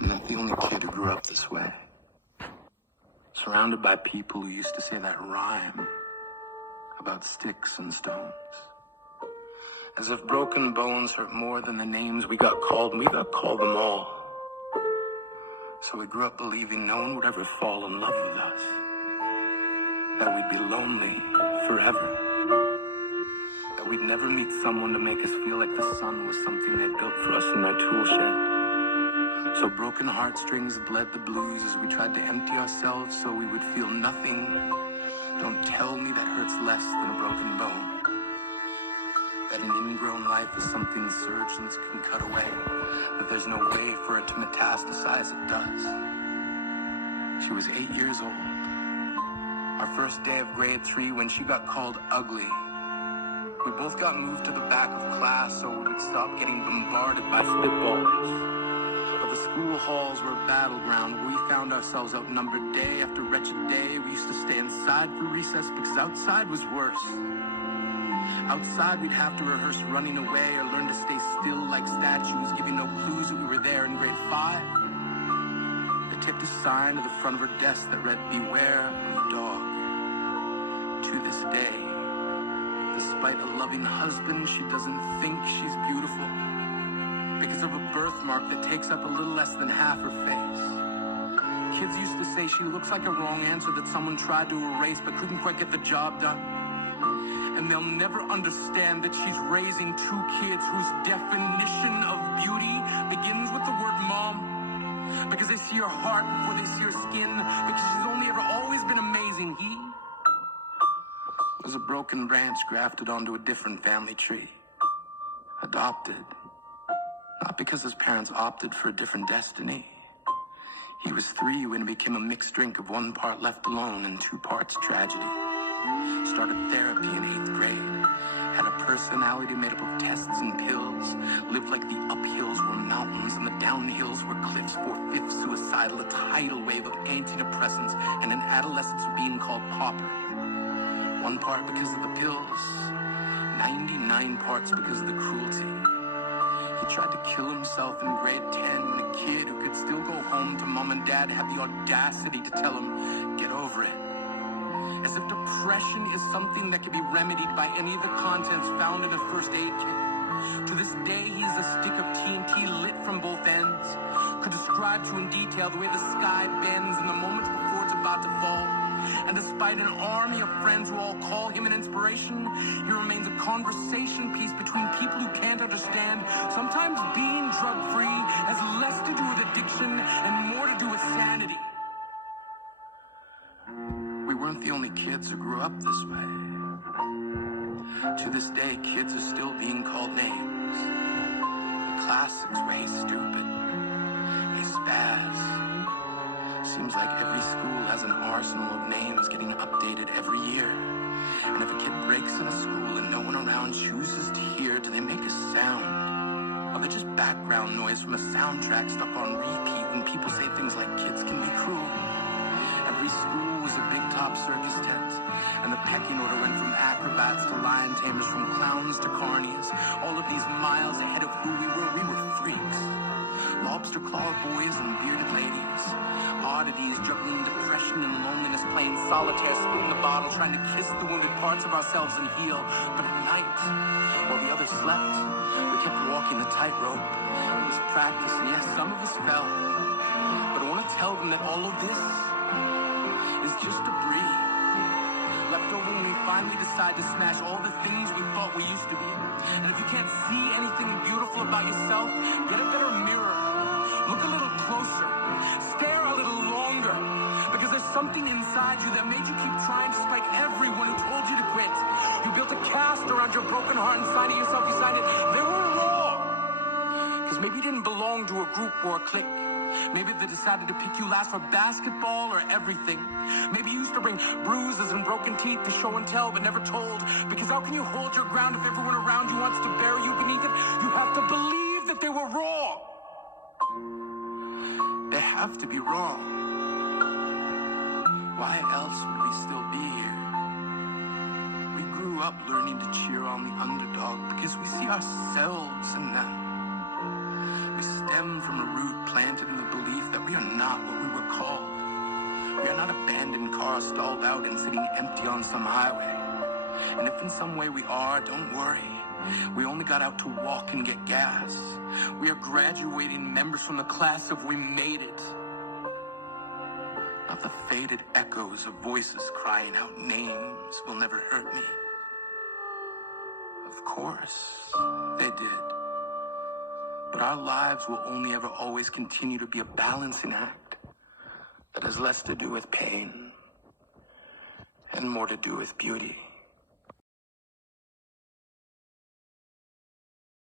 I'm not the only kid who grew up this way. Surrounded by people who used to say that rhyme about sticks and stones. As if broken bones hurt more than the names we got called, and we got called them all. So we grew up believing no one would ever fall in love with us. That we'd be lonely forever. That we'd never meet someone to make us feel like the sun was something they built for us in their tool shed. So broken heartstrings bled the blues as we tried to empty ourselves so we would feel nothing. Don't tell me that hurts less than a broken bone. That an ingrown life is something surgeons can cut away. That there's no way for it to metastasize, it does. She was 8 years old. Our first day of grade 3 when she got called ugly. We both got moved to the back of class so we would stop getting bombarded by spitballers. But the school halls were a battleground where we found ourselves outnumbered day after wretched day. We used to stay inside for recess because outside was worse. Outside we'd have to rehearse running away or learn to stay still like statues, giving no clues that we were there in grade 5. They tipped a sign to the front of her desk that read, "Beware of dog." To this day, despite a loving husband, she doesn't think she's beautiful because of a birthmark that takes up a little less than half her face. Kids used to say she looks like a wrong answer that someone tried to erase but couldn't quite get the job done. And they'll never understand that she's raising 2 kids whose definition of beauty begins with the word mom. Because they see her heart before they see her skin. Because she's only ever always been amazing. He was a broken branch grafted onto a different family tree. Adopted. Not because his parents opted for a different destiny. He was 3 when it became a mixed drink of 1 part left alone and 2 parts tragedy. Started therapy in 8th grade. Had a personality made up of tests and pills. Lived like the uphills were mountains and the downhills were cliffs. 4/5 suicidal, a tidal wave of antidepressants, and an adolescence being called pauper. 1 part because of the pills. 99 parts because of the cruelty. He tried to kill himself in grade 10 when a kid who could still go home to mom and dad had the audacity to tell him, "Get over it." As if depression is something that can be remedied by any of the contents found in a first aid kit. To this day, he is a stick of TNT lit from both ends. Could describe to you in detail the way the sky bends in the moments before it's about to fall. And despite an army of friends who all call him an inspiration, he remains a conversation piece between people who can't understand. Sometimes being drug-free has less to do with addiction and more to do with sanity. We weren't the only kids who grew up this way. To this day, kids are still being called names. The classics were, "Hey stupid," "Hey spaz." Seems like every school has an arsenal of names getting updated every year. And if a kid breaks in a school and no one around chooses to hear, do they make a sound? Or they just background noise from a soundtrack stuck on repeat when people say things like kids can be cruel? Every school was a big top circus tent, and the pecking order went from acrobats to lion tamers, from clowns to carnies. All of these miles ahead of who we were freaks. Lobster claw boys and bearded ladies. Oddities juggling depression and loneliness, playing solitaire, spitting the bottle, trying to kiss the wounded parts of ourselves and heal. But at night, while the others slept, we kept walking the tightrope. It was practice, and yes, some of us fell. But I want to tell them that all of this is just debris left over when we finally decide to smash all the things we thought we used to be. And if you can't see anything beautiful about yourself, get a better mirror. Look a little closer. Stare a little longer. Because there's something inside you that made you keep trying despite everyone who told you to quit. You built a cast around your broken heart inside of yourself. You signed it. They were raw. Because maybe you didn't belong to a group or a clique. Maybe they decided to pick you last for basketball or everything. Maybe you used to bring bruises and broken teeth to show and tell but never told. Because how can you hold your ground if everyone around you wants to bury you beneath it? You have to believe that they were raw. They have to be raw. Why else would we still be here? We grew up learning to cheer on the underdog because we see ourselves in them. We stem from a root planted in the belief We are not abandoned cars stalled out and sitting empty on some highway. And if in some way we are, don't worry. We only got out to walk and get gas. We are graduating members from the class of We Made It. Not the faded echoes of voices crying out names will never hurt me. Of course, they did. But our lives will only ever always continue to be a balancing act that has less to do with pain and more to do with beauty.